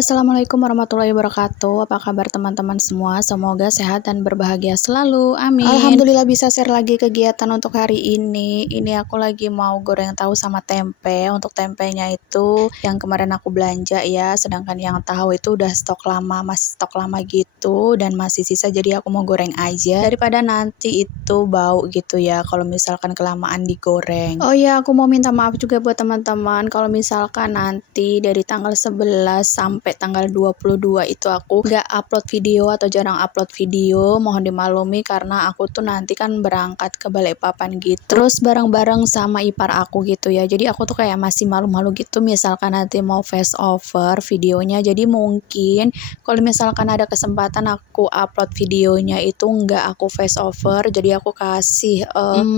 Assalamualaikum warahmatullahi wabarakatuh. Apa kabar teman-teman semua? Semoga sehat dan berbahagia selalu. Amin. Alhamdulillah bisa share lagi kegiatan untuk hari ini. Ini aku lagi mau goreng tahu sama tempe. Untuk tempenya itu yang kemarin aku belanja ya. Sedangkan yang tahu itu udah stok lama, masih stok lama gitu dan masih sisa. Jadi aku mau goreng aja daripada nanti itu bau gitu ya. Kalau misalkan kelamaan digoreng. Oh iya, aku mau minta maaf juga buat teman-teman kalau misalkan nanti dari tanggal 11 sampai tanggal 22 itu aku nggak upload video atau jarang upload video. Mohon dimaklumi karena aku tuh nanti kan berangkat ke Balikpapan gitu. Terus bareng-bareng sama ipar aku gitu ya. Jadi aku tuh kayak masih malu-malu gitu misalkan nanti mau face over videonya. Jadi mungkin kalau misalkan ada kesempatan aku upload videonya itu nggak aku face over. Jadi aku kasih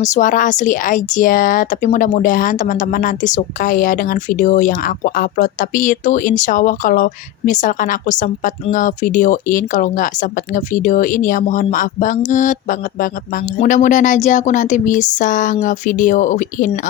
suara asli aja. Tapi mudah-mudahan teman-teman nanti suka ya dengan video yang aku upload. Tapi itu insya Allah kalau misalkan aku sempat ngevideoin, kalau nggak sempat ngevideoin ya mohon maaf banget. Mudah-mudahan aja aku nanti bisa ngevideoin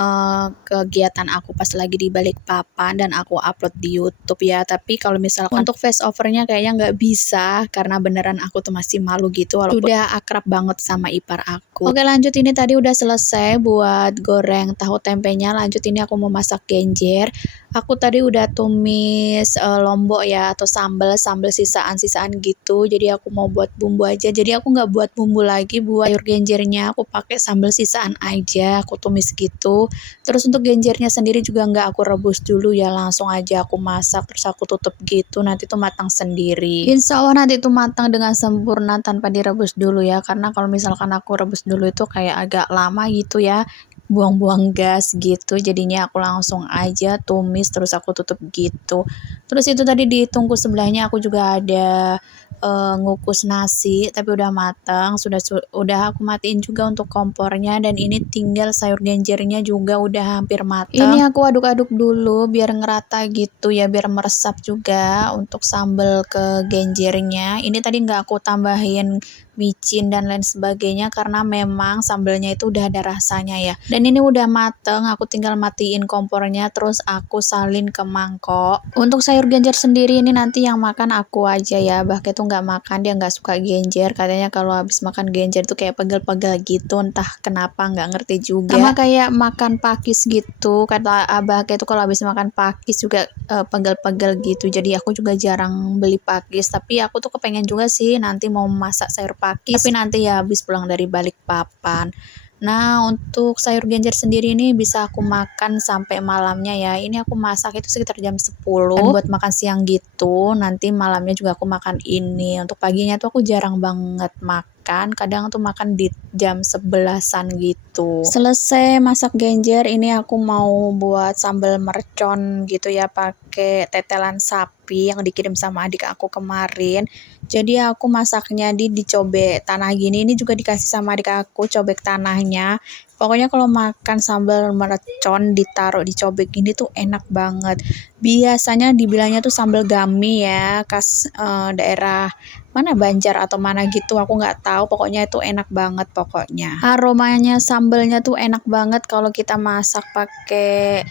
kegiatan aku pas lagi di Balikpapan dan aku upload di YouTube ya. Tapi kalau misalkan untuk face overnya kayaknya nggak bisa karena beneran aku tuh masih malu gitu walaupun udah akrab banget sama ipar aku. Oke lanjut, ini tadi udah selesai buat goreng tahu tempenya. Lanjut ini aku mau masak genjer. Aku tadi udah tumis lombok ya atau sambal sisaan-sisaan gitu. Jadi aku mau buat bumbu aja. Jadi aku nggak buat bumbu lagi buat sayur genjernya. Aku pakai sambal sisaan aja. Aku tumis gitu. Terus untuk genjernya sendiri juga nggak aku rebus dulu ya. Langsung aja aku masak. Terus aku tutup gitu. Nanti tuh matang sendiri. Insya Allah nanti tuh matang dengan sempurna tanpa direbus dulu ya. Karena kalau misalkan aku rebus dulu itu kayak agak lama gitu ya. Buang-buang gas gitu, jadinya aku langsung aja tumis terus aku tutup gitu. Terus itu tadi di tungku sebelahnya aku juga ada ngukus nasi tapi udah matang, udah aku matiin juga untuk kompornya dan ini tinggal sayur genjernya juga udah hampir matang. Ini aku aduk-aduk dulu biar ngerata gitu ya, biar meresap juga untuk sambal ke genjernya. Ini tadi nggak aku tambahin micin dan lain sebagainya karena memang sambalnya itu udah ada rasanya ya. Dan ini udah mateng, aku tinggal matiin kompornya terus aku salin ke mangkok. Untuk sayur genjer sendiri ini nanti yang makan aku aja ya. Bahkan tuh nggak makan, dia nggak suka genjer. Katanya kalau habis makan genjer tuh kayak pegel-pegel gitu, entah kenapa nggak ngerti juga. Sama kayak makan pakis gitu. Kata abah kayak tuh kalau habis makan pakis juga pegel-pegel gitu. Jadi aku juga jarang beli pakis. Tapi aku tuh kepengen juga sih nanti mau masak sayur pakis. Tapi nanti ya habis pulang dari Balikpapan. Nah, untuk sayur genjer sendiri ini bisa aku makan sampai malamnya ya. Ini aku masak itu sekitar jam 10. Dan buat makan siang gitu, nanti malamnya juga aku makan ini. Untuk paginya tuh aku jarang banget makan. Kadang tuh makan di jam 11-an gitu. Selesai masak genjer, ini aku mau buat sambal mercon gitu ya pakai tetelan sapi yang dikirim sama adik aku kemarin. Jadi aku masaknya di cobek tanah gini. Ini juga dikasih sama adik aku cobek tanahnya. Pokoknya kalau makan sambal mercon ditaruh di cobek ini tuh enak banget. Biasanya dibilangnya tuh sambal gami ya, khas daerah mana Banjar atau mana gitu aku nggak tahu. Pokoknya itu enak banget pokoknya. Aromanya sambalnya tuh enak banget kalau kita masak pakai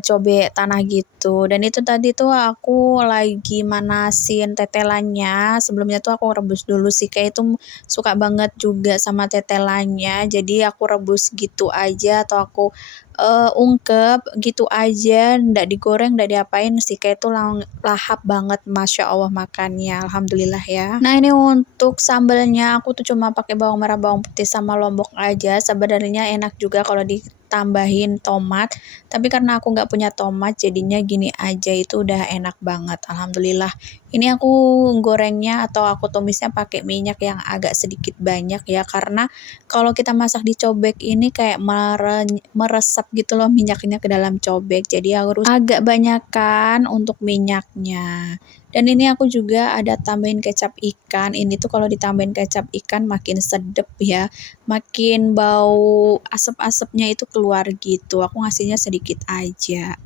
cobek tanah gitu. Dan itu tadi tuh aku lagi manasin tetelannya. Sebelumnya tuh aku rebus dulu sih, kayak itu suka banget juga sama tetelannya. Jadi aku rebus gitu aja atau aku ungkep gitu aja, ndak digoreng, ndak diapain sih, kayak itu lahap banget, masya Allah makannya, alhamdulillah ya. Nah ini untuk sambalnya aku tuh cuma pakai bawang merah, bawang putih sama lombok aja. Sebenarnya enak juga kalau ditambahin tomat, tapi karena aku nggak punya tomat jadinya gini aja, itu udah enak banget alhamdulillah. Ini aku gorengnya atau aku tumisnya pakai minyak yang agak sedikit banyak ya, karena kalau kita masak di cobek ini kayak meresap gitu loh minyaknya ke dalam cobek, jadi harus agak banyakan untuk minyaknya. Dan ini aku juga ada tambahin kecap ikan. Ini tuh kalau ditambahin kecap ikan makin sedep ya, makin bau asap-asapnya itu keluar gitu. Aku ngasihnya sedikit aja.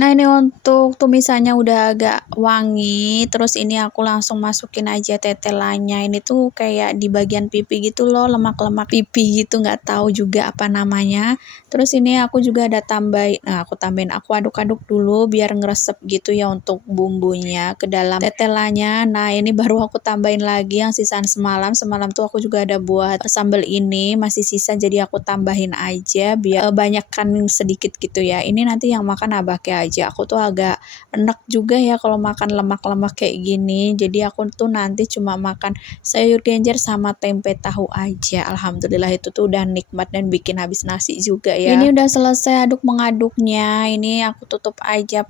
Nah, ini untuk tumisannya udah agak wangi, terus ini aku langsung masukin aja tetelannya. Ini tuh kayak di bagian pipi gitu loh, lemak-lemak pipi gitu, nggak tahu juga apa namanya. Terus ini aku juga ada tambahin, aku aduk-aduk dulu biar ngeresep gitu ya untuk bumbunya ke dalam tetelannya. Nah, ini baru aku tambahin lagi yang sisaan semalam. Semalam tuh aku juga ada buat sambal ini, masih sisa jadi aku tambahin aja biar banyakkan sedikit gitu ya. Ini nanti yang makan abahnya aja. Aku tuh agak enak juga ya kalau makan lemak-lemak kayak gini. Jadi aku tuh nanti cuma makan sayur genjer sama tempe tahu aja. Alhamdulillah itu tuh udah nikmat dan bikin habis nasi juga ya. Ini udah selesai aduk mengaduknya. Ini aku tutup aja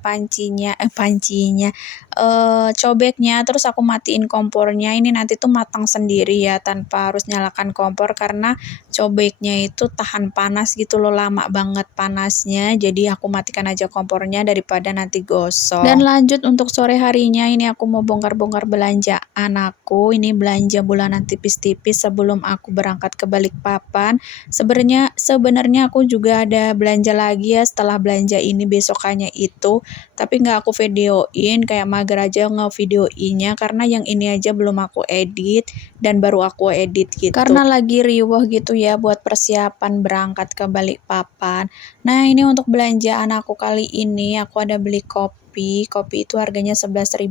cobeknya. Terus aku matiin kompornya. Ini nanti tuh matang sendiri ya tanpa harus nyalakan kompor karena cobeknya itu tahan panas gitu loh, lama banget panasnya. Jadi aku matikan aja kompornya daripada nanti gosong. Dan lanjut untuk sore harinya, ini aku mau bongkar-bongkar belanjaan aku. Ini belanja bulanan tipis-tipis sebelum aku berangkat ke Balikpapan. Sebenarnya aku juga ada belanja lagi ya setelah belanja ini besokannya itu, tapi nggak aku videoin, kayak mager aja ngevideoinnya karena yang ini aja belum aku edit dan baru aku edit gitu. Karena lagi riuh gitu ya buat persiapan berangkat ke Balikpapan. Nah, ini untuk belanjaan aku kali ini aku ada beli kopi. Kopi itu harganya 11.500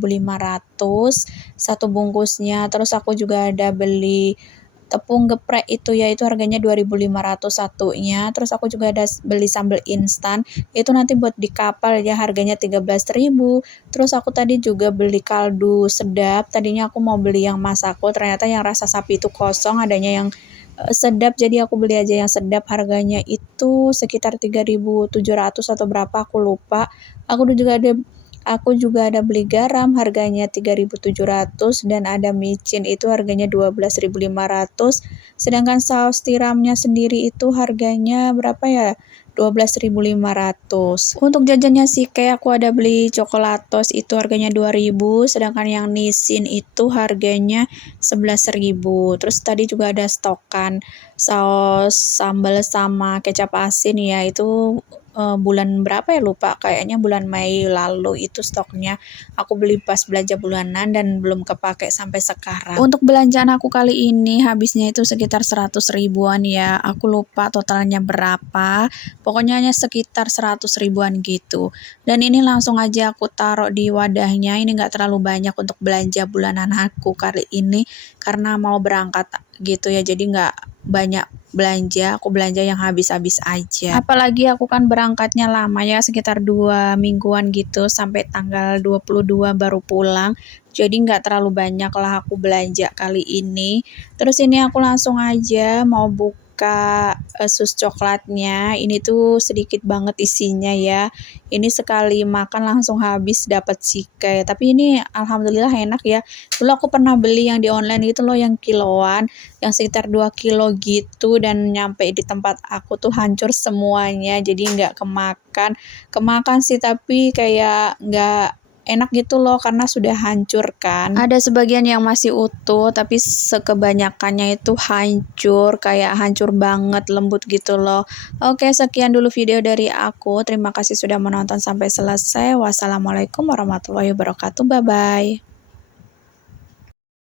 satu bungkusnya. Terus aku juga ada beli tepung geprek itu ya, itu harganya 2.500 satunya. Terus aku juga ada beli sambal instan, itu nanti buat di kapal ya, harganya 13.000. Terus aku tadi juga beli kaldu sedap, tadinya aku mau beli yang masako, ternyata yang rasa sapi itu kosong, adanya yang sedap, jadi aku beli aja yang sedap. Harganya itu sekitar 3.700 atau berapa aku lupa. Aku juga ada beli garam, harganya 3.700 dan ada micin itu harganya 12.500. Sedangkan saus tiramnya sendiri itu harganya berapa ya? 12.500. Untuk jajannya sih kayak aku ada beli coklatos itu harganya 2.000, sedangkan yang Nissin itu harganya 11.000. Terus tadi juga ada stokan saus sambal sama kecap asin ya, itu bulan berapa ya lupa, kayaknya bulan Mei lalu itu stoknya. Aku beli pas belanja bulanan dan belum kepake sampai sekarang. Untuk belanjaan aku kali ini habisnya itu sekitar 100 ribuan ya, aku lupa totalnya berapa, pokoknya hanya sekitar 100 ribuan gitu. Dan ini langsung aja aku taruh di wadahnya, ini nggak terlalu banyak untuk belanja bulanan aku kali ini karena mau berangkat gitu ya, jadi nggak banyak belanja, aku belanja yang habis-habis aja. Apalagi aku kan berangkatnya lama ya, sekitar 2 mingguan gitu, sampai tanggal 22 baru pulang. Jadi nggak terlalu banyak lah aku belanja kali ini. Terus ini aku langsung aja mau buka sus coklatnya. Ini tuh sedikit banget isinya ya. Ini sekali makan langsung habis dapat sikai. Tapi ini alhamdulillah enak ya. Dulu aku pernah beli yang di online itu loh, yang kiloan, yang sekitar 2 kilo gitu, dan nyampe di tempat aku tuh hancur semuanya, jadi nggak kemakan sih, tapi kayak nggak enak gitu loh karena sudah hancur kan. Ada sebagian yang masih utuh tapi sekebanyakannya itu hancur, kayak hancur banget, lembut gitu loh. Oke, sekian dulu video dari aku, terima kasih sudah menonton sampai selesai. Wassalamualaikum warahmatullahi wabarakatuh, bye bye.